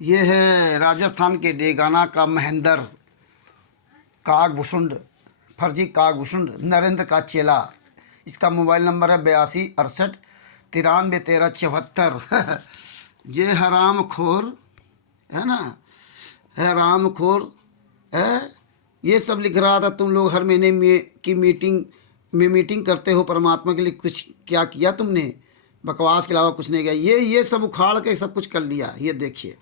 ये है राजस्थान के डेगाना का महेंद्र कागभूषुंड, फर्जी कागभूषुंड नरेंद्र का चेला। इसका मोबाइल नंबर है 82 68 93 13 74। ये हराम खोर है ना, है राम खोर है। ये सब लिख रहा था तुम लोग हर महीने में की मीटिंग करते हो, परमात्मा के लिए कुछ क्या किया तुमने? बकवास के अलावा कुछ नहीं किया। ये सब उखाड़ के सब कुछ कर लिया, ये देखिए।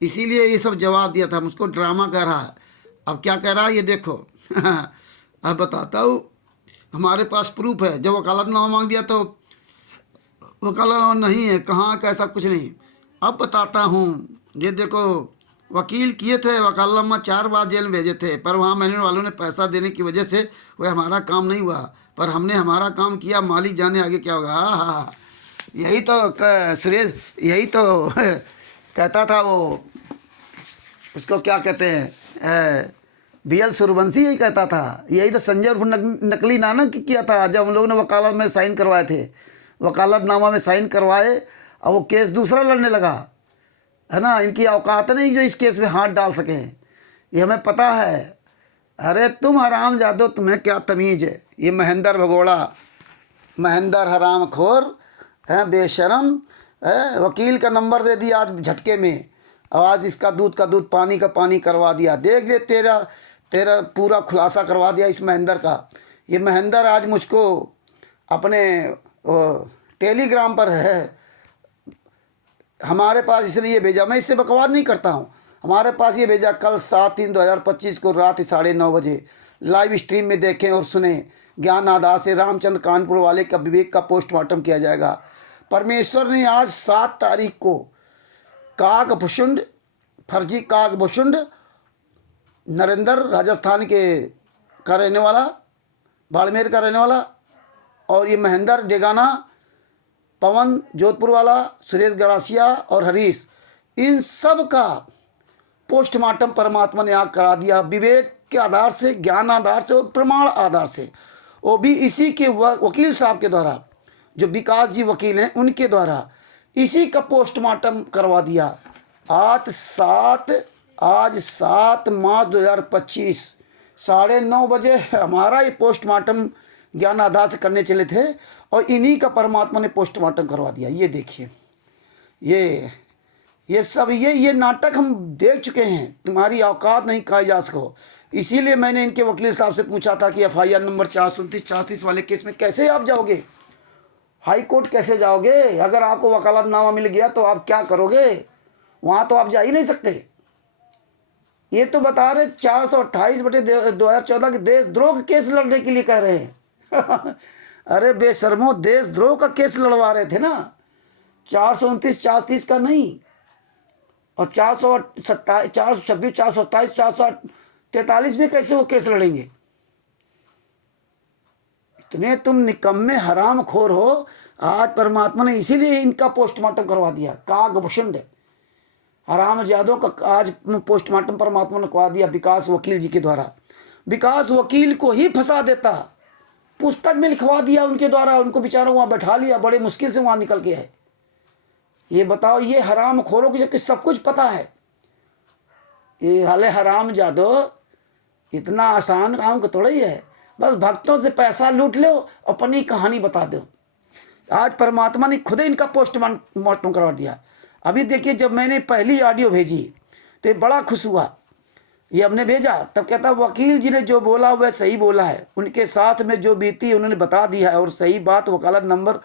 इसीलिए ये सब जवाब दिया था, मुझको ड्रामा कर रहा है। अब क्या कह रहा है ये देखो। अब बताता हूँ, हमारे पास प्रूफ है। जब वकालतनामा मांग दिया तो वकालतनामा नहीं है, कहाँ कैसा कुछ नहीं। अब बताता हूँ, ये देखो। वकील किए थे, वकालतनामा 4 बार जेल में भेजे थे, पर वहाँ मैंने वालों ने पैसा देने की वजह से वह हमारा काम नहीं हुआ, पर हमने हमारा काम किया। मालिक जाने आगे क्या होगा। हाँ, यही तो सुरेश, यही तो कहता था वो, उसको क्या कहते हैं, BL सूर्यवंशी यही कहता था। यही तो संजय उर्फ नकली नानक किया था। जब हम लोगों ने वकालत में साइन करवाए थे, वकालतनामा में साइन करवाए, और वो केस दूसरा लड़ने लगा, है ना। इनकी औकात नहीं जो इस केस में हाथ डाल सके, ये हमें पता है। अरे तुम हराम जादो, तुम्हें क्या तमीज़ है? ये महेंद्र भगोड़ा, महेंद्र हराम खोर है, बेशरम है। वकील का नंबर दे दिया आज झटके में, और आज इसका दूध का दूध पानी का पानी करवा दिया। देख ले, तेरा पूरा खुलासा करवा दिया इस महेंद्र का। ये महेंद्र आज मुझको अपने टेलीग्राम पर है, हमारे पास इसने ये भेजा। मैं इससे बकवास नहीं करता हूँ, हमारे पास ये भेजा। कल 7/3/2025 को रात 9:30 बजे लाइव स्ट्रीम में देखें और सुने। ज्ञान आधार से रामचंद्र कानपुर वाले का विवेक का पोस्टमार्टम किया जाएगा। परमेश्वर ने आज 7 तारीख को कागभूषुंड, फर्जी कागभूषुंड नरेंद्र, राजस्थान का रहने वाला, बाड़मेर का रहने वाला, और ये महेंद्र डेगाना, पवन जोधपुर वाला, सुरेश गरासिया और हरीश, इन सब का पोस्टमार्टम परमात्मा ने आग करा दिया। विवेक के आधार से, ज्ञान आधार से और प्रमाण आधार से, वो भी इसी के वकील साहब के द्वारा, जो विकास जी वकील हैं उनके द्वारा इसी का पोस्टमार्टम करवा दिया। आज 7 मार्च 2025 9:30 बजे हमारा ये पोस्टमार्टम ज्ञान आधार से करने चले थे, और इन्हीं का परमात्मा ने पोस्टमार्टम करवा दिया। ये देखिए, ये सब ये नाटक हम देख चुके हैं। तुम्हारी औकात नहीं खाई जा सको। इसीलिए मैंने इनके वकील साहब से पूछा था कि FIR नंबर 429-430 वाले केस में कैसे आप जाओगे, हाई कोर्ट कैसे जाओगे? अगर आपको वकालतनामा मिल गया तो आप क्या करोगे? वहाँ तो आप जा ही नहीं सकते। ये तो बता रहे 428/2014 के देशद्रोह का केस लड़ने के लिए कह रहे हैं। अरे बेशर्मो, देशद्रोह का केस लड़वा रहे थे ना, 429-430 का नहीं, और 426, 427, 443 में कैसे वो केस लड़ेंगे? इतने तुम निकम्मे हराम खोर हो। आज परमात्मा ने इसीलिए इनका पोस्टमार्टम करवा दिया। कागभूषुंड हराम जादों का आज पोस्टमार्टम परमात्मा ने करवा दिया विकास वकील जी के द्वारा। विकास वकील को ही फंसा देता, पुस्तक में लिखवा दिया उनके द्वारा। उनको बेचारों वहाँ बैठा लिया, बड़े मुश्किल से वहाँ निकल के आए। ये बताओ, ये हराम खोरों की जबकि सब कुछ पता है। ये हाले हराम जादो, इतना आसान काम को थोड़ा ही है। बस भक्तों से पैसा लूट लो, अपनी कहानी बता दो। आज परमात्मा ने खुद इनका पोस्टमार्टम करवा दिया। अभी देखिए, जब मैंने पहली ऑडियो भेजी तो ये बड़ा खुश हुआ। ये हमने भेजा तब कहता वकील जी ने जो बोला वह सही बोला है, उनके साथ में जो बीती उन्होंने बता दिया है, और सही बात वकालत नंबर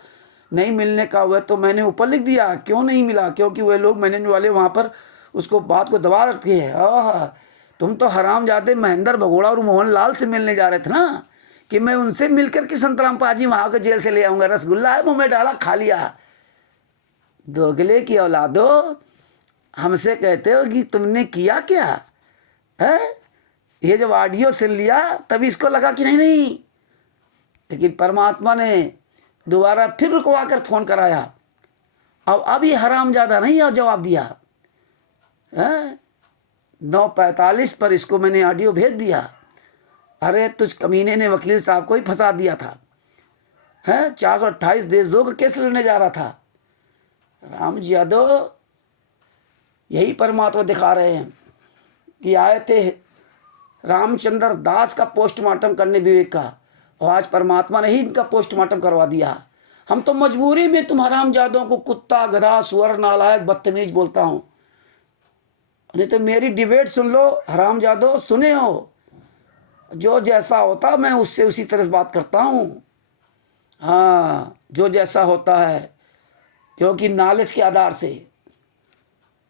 नहीं मिलने का हुआ तो मैंने ऊपर लिख दिया। क्यों नहीं मिला? क्योंकि वह लोग मैनेजमेंट वाले वहाँ पर उसको बात को दबा रखे हैं। तुम तो हराम जाते महेंद्र भगोड़ा और मोहन लाल से मिलने जा रहे थे ना, कि मैं उनसे मिलकर के संतराम पाजी वहाँ के जेल से ले आऊँगा। रसगुल्ला है मुँह में डाला, खा लिया। दोगले की औलादो, हमसे कहते हो कि तुमने किया क्या है? ये जब ऑडियो सुन लिया तब इसको लगा कि नहीं, लेकिन परमात्मा ने दोबारा फिर रुकवा कर फ़ोन कराया। अब ये हरामजादा नहीं और जवाब दिया है। 9:45 पर इसको मैंने ऑडियो भेज दिया। अरे तुझ कमीने ने वकील साहब को ही फंसा दिया था, है 428 देशद्रोह का केस लड़ने जा रहा था। राम जी यादव, यही परमात्मा दिखा रहे हैं कि आए थे रामचंद्र दास का पोस्टमार्टम करने विवेक का, और आज परमात्मा ने ही इनका पोस्टमार्टम करवा दिया। हम तो मजबूरी में तुम हरामजादों को कुत्ता, गधा, सुअर, नालायक, बदतमीज बोलता हूँ। नहीं तो मेरी डिबेट सुन लो हरामजादो, सुने हो। जो जैसा होता मैं उससे उसी तरह से बात करता हूँ। हाँ, जो जैसा होता है, क्योंकि नॉलेज के आधार से।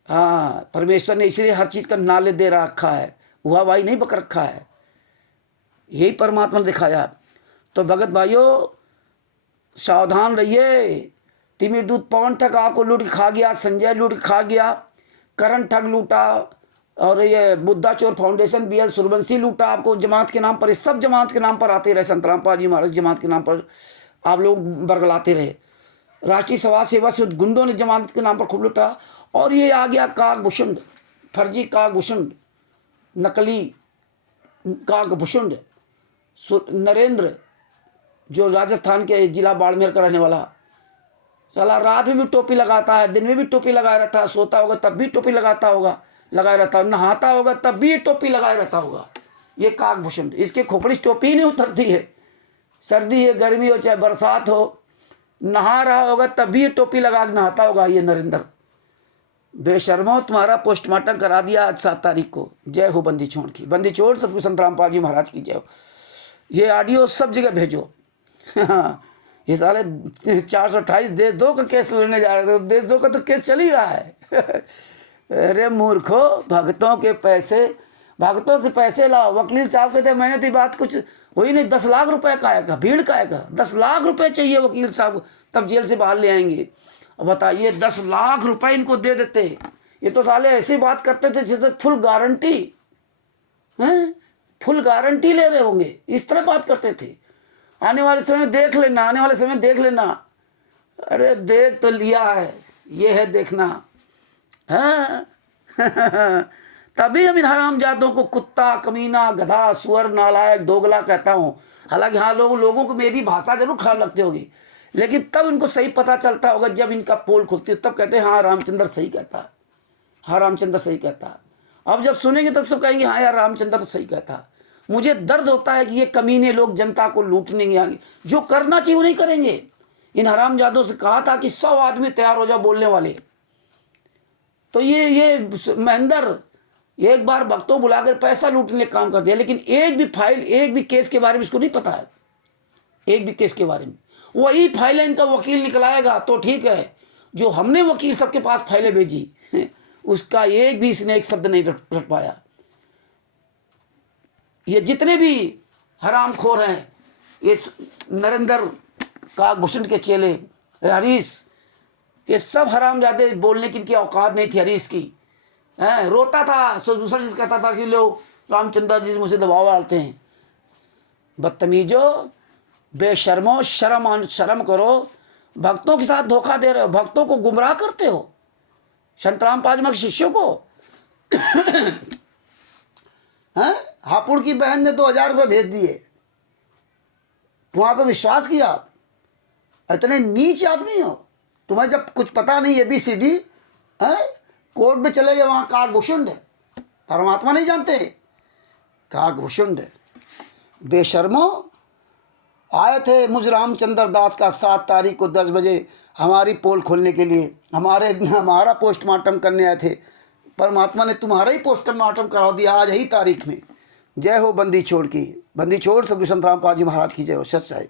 हाँ, परमेश्वर ने इसलिए हर चीज़ का नॉलेज दे रखा है, हुआ भाई नहीं बक रखा है। यही परमात्मा ने दिखाया। तो भगत भाइयों सावधान रहिए। तिमिर दूत पवन ठग आपको लूट के खा गया, संजय लूट के खा गया, करण ठग लूटा, और ये बुद्धा चोर फाउंडेशन BL सूर्यवंशी लूटा आपको जमात के नाम पर। इस सब जमात के नाम पर आते रहे, संत रामपाल जी महाराज जमात के नाम पर आप लोग बरगलाते रहे। राष्ट्रीय समाज सेवा से गुंडों ने जमात के नाम पर खूब लूटा। और ये आ गया काकभूषुंड, फर्जी काकभूषुंड, नकली काकभूषुंड नरेंद्र, जो राजस्थान के जिला बाड़मेर का रहने वाला। साला रात में भी टोपी लगाता है, दिन में भी टोपी लगाए रहता है, सोता होगा तब भी टोपी लगाता होगा, लगाए रहता है, नहाता होगा तब भी टोपी लगाए रहता होगा। ये काकभूषुंड, इसके खोपड़ी टोपी ही नहीं उतरती है। सर्दी है, गर्मी हो, चाहे बरसात हो, नहा रहा होगा तब भी ये टोपी लगा के नहाता होगा। ये नरेंद्र बेशर्मो, तुम्हारा पोस्टमार्टम करा दिया आज 7 तारीख को। जय हो बंदी छोड़ की, बंदी छोड़ सतगुरु संत रामपाल जी महाराज की जय हो। ये ऑडियो सब जगह भेजो। ये साले 428 देश 2 का केस लेने जा रहे थे, देश 2 का तो केस चल ही रहा है। अरे मूर्खो, भक्तों के पैसे, भक्तों से पैसे लाओ। वकील साहब कहते हैं मैंने तो बात कुछ हुई नहीं, 10 लाख रुपए का आएगा, भीड़ का आएगा, 10 लाख रुपए चाहिए वकील साहब, तब जेल से बाहर ले आएंगे। और बताइए 10 लाख रुपए इनको दे देते। ये तो साले ऐसी बात करते थे जैसे फुल गारंटी है, फुल गारंटी ले रहे होंगे, इस तरह बात करते थे। आने वाले समय देख लेना, आने वाले समय देख लेना। अरे देख तो लिया है, ये है देखना। हाँ। तभी हम इन हरामजादों को कुत्ता, कमीना, गधा, सुअर, नालायक, दोगला कहता हूँ। हालांकि हाँ लोगों को मेरी भाषा जरूर खराब लगती होगी, लेकिन तब इनको सही पता चलता होगा जब इनका पोल खुलती है, तब कहते हैं हाँ रामचंद्र सही कहता है, हाँ रामचंद्र सही कहता है। अब जब सुनेंगे तब सब कहेंगे हाँ यार रामचंद्र तो सही कहता है। मुझे दर्द होता है कि ये कमीने लोग जनता को लूटने के आगे, जो करना चाहिए वो नहीं करेंगे। इन हरामजादों से कहा था कि 100 आदमी तैयार हो जाओ बोलने वाले, तो ये महेंद्र एक बार भक्तों बुलाकर पैसा लूटने का काम कर दिया। लेकिन एक भी फाइल, एक भी केस के बारे में इसको नहीं पता है, एक भी केस के बारे में। वही फाइलें इनका वकील निकलाएगा तो ठीक है, जो हमने वकील सबके पास फाइलें भेजी उसका एक भी इसने एक शब्द नहीं रट पाया। ये जितने भी हरामखोर हैं, ये नरेंद्र काकभूषुंड के चेले, हरीश, ये सब हरामजादे, बोलने की इनकी औकात नहीं थी हरीश की। रोता था, दूसरा चीज कहता था कि लो रामचंद्र जी मुझे दबाव डालते हैं। बदतमीजो, बेशर्मो, शर्म करो। भक्तों के साथ धोखा दे रहे हो, भक्तों को गुमराह करते हो, संत रामपाल जी के शिष्यों को। हापुड़ की बहन ने 2000 रुपये भेज दिए, वहां पर विश्वास किया। इतने नीच आदमी हो, तुम्हें जब कुछ पता नहीं ABCD है, कोर्ट में चले गए, वहां काकभूषुंड, परमात्मा नहीं जानते, काकभूषुंड बेशर्मो। आए थे मुझ रामचंद्र दास का 7 तारीख को 10 बजे हमारी पोल खोलने के लिए, हमारा पोस्टमार्टम करने आए थे। परमात्मा ने तुम्हारा ही पोस्टमार्टम करा दिया आज ही तारीख में। जय हो बंदी छोड़ की, बंदी छोड़ सतगुरु संत रामपाल जी महाराज की जय हो। सच साहिब।